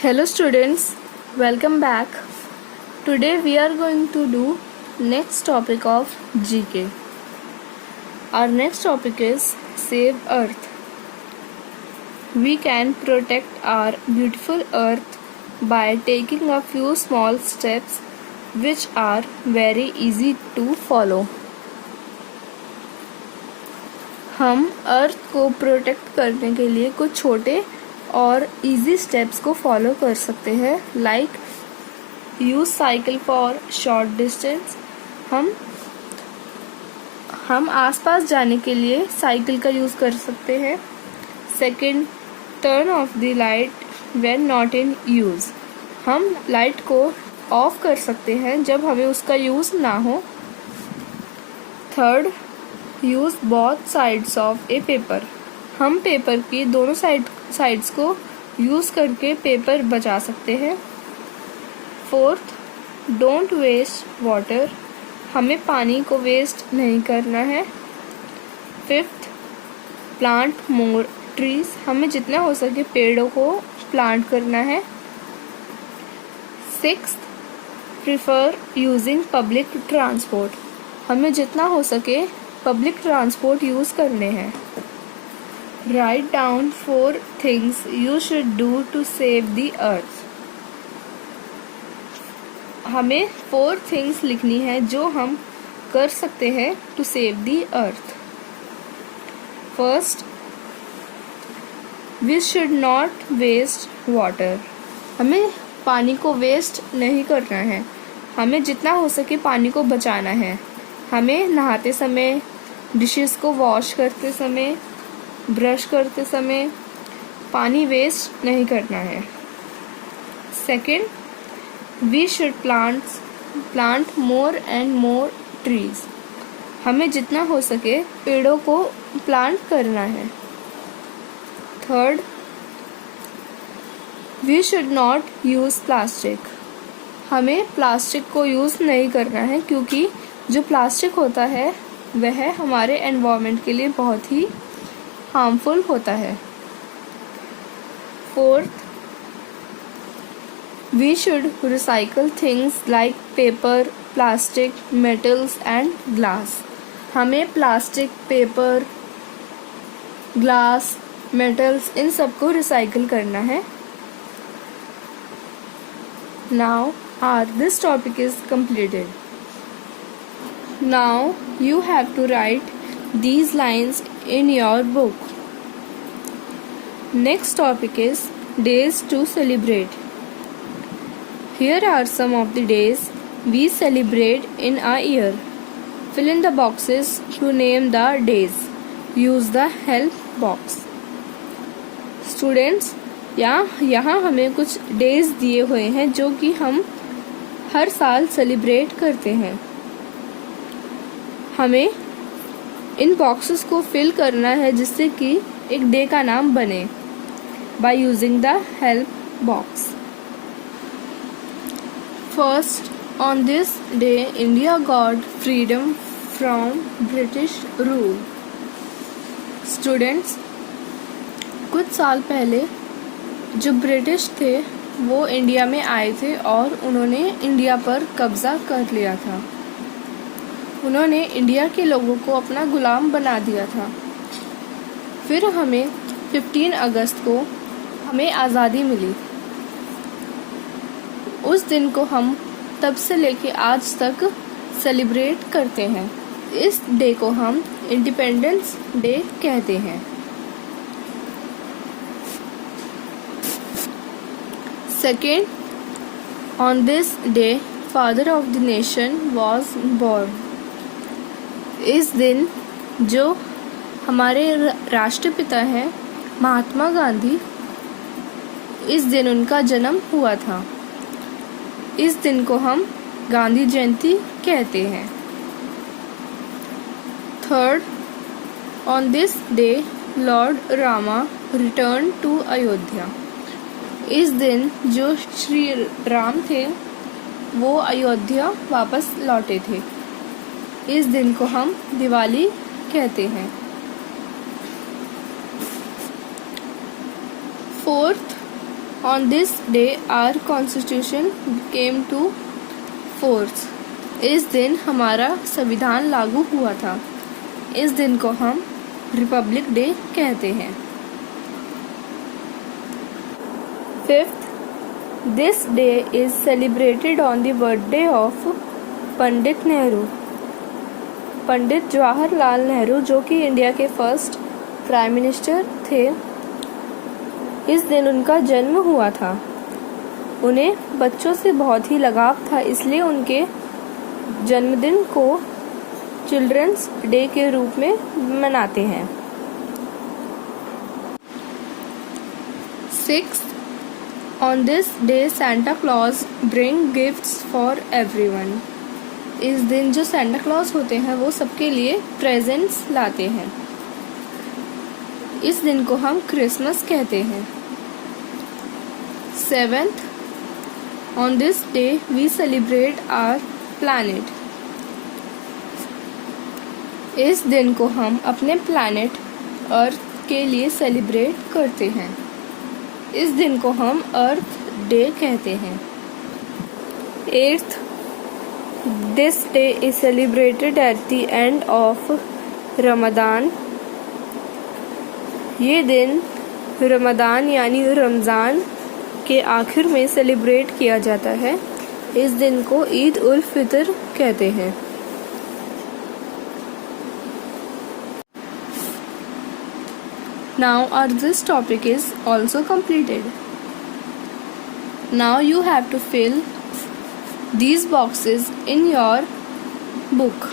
Hello students, welcome back. Today we are going to do next topic of GK. Our next topic is Save Earth. We can protect our beautiful earth by taking a few small steps which are very easy to follow. हम अर्थ को protect करने के लिए कुछ छोटे और easy steps को follow कर सकते हैं, like use cycle for short distance. हम आसपास जाने के लिए साइकिल का यूज़ कर सकते हैं। Second, turn off the light when not in use. हम लाइट को ऑफ कर सकते हैं जब हमें उसका यूज़ ना हो। Third, use both sides of A paper. हम पेपर की दोनों साइड्स को यूज़ करके पेपर बचा सकते हैं। Fourth, don't waste water. हमें पानी को वेस्ट नहीं करना है। Fifth, plant more trees. हमें जितना हो सके पेड़ों को प्लांट करना है। Sixth, prefer using public transport. हमें जितना हो सके पब्लिक ट्रांसपोर्ट यूज़ करने हैं। Write down 4 things you should do to save the earth. हमें 4 थिंग्स लिखनी है जो हम कर सकते हैं to save the earth. First, we should not waste water. हमें पानी को वेस्ट नहीं करना है। हमें जितना हो सके पानी को बचाना है। हमें नहाते समय, डिशेस को वॉश करते समय, ब्रश करते समय पानी वेस्ट नहीं करना है। Second, we should plant more and more trees. हमें जितना हो सके पेड़ों को प्लांट करना है। Third, we should not use plastic. हमें प्लास्टिक को यूज़ नहीं करना है, क्योंकि जो प्लास्टिक होता है वह हमारे एनवायरनमेंट के लिए बहुत ही हार्मफुल होता है। Fourth, we should recycle things like paper, plastic, metals and glass. हमें प्लास्टिक, पेपर, ग्लास, मेटल्स इन सबको रिसाइकल करना है। Now this topic is completed. Now you have to write these lines in your book. Next topic is days to celebrate. Here are some of the days we celebrate in a year. Fill in the boxes to name the days. Use the help box. Students, यहाँ हमें कुछ days दिए हुए हैं जो कि हम हर साल सेलिब्रेट करते हैं। हमें इन बॉक्सेस को फिल करना है जिससे कि एक डे का नाम बने, by using the help box. First, on this day India got freedom from British rule. Students, कुछ साल पहले जो ब्रिटिश थे वो इंडिया में आए थे और उन्होंने इंडिया पर कब्जा कर लिया था। उन्होंने इंडिया के लोगों को अपना गुलाम बना दिया था। फिर हमें 15 अगस्त को हमें आज़ादी मिली। उस दिन को हम तब से लेके आज तक सेलिब्रेट करते हैं। इस डे को हम इंडिपेंडेंस डे कहते हैं। Second, on this day father of the nation was born. इस दिन जो हमारे राष्ट्रपिता हैं महात्मा गांधी, इस दिन उनका जन्म हुआ था। इस दिन को हम गांधी जयंती कहते हैं। Third, on this day lord Rama return to Ayodhya. इस दिन जो श्री राम थे वो अयोध्या वापस लौटे थे। इस दिन को हम दिवाली कहते हैं। Fourth, On this day our constitution came to force. इस दिन हमारा संविधान लागू हुआ था. इस दिन को हम रिपब्लिक डे कहते हैं. 5th, this day is celebrated on the birthday of Pandit Nehru. Pandit Jawaharlal Nehru, जो कि इंडिया के फर्स्ट प्राइम मिनिस्टर थे, इस दिन उनका जन्म हुआ था. उन्हें बच्चों से बहुत ही लगाव था, इसलिए उनके जन्मदिन को चिल्ड्रंस डे के रूप में मनाते हैं. 6th, on this day Santa Claus bring gifts for everyone. इस दिन जो सेंटा क्लॉज होते हैं वो सबके लिए प्रेजेंट्स लाते हैं. इस दिन को हम क्रिसमस कहते हैं. 7th, on this day we celebrate our planet. इस दिन को हम अपने प्लैनेट अर्थ के लिए सेलिब्रेट करते हैं. इस दिन को हम अर्थ डे कहते हैं. 8th, this day is celebrated at the end of Ramadan. ये दिन रमदान यानी रमज़ान के आखिर में सेलिब्रेट किया जाता है. इस दिन को ईद उल फितर कहते हैं. Now this topic is also completed. Now you have to fill these boxes in your book.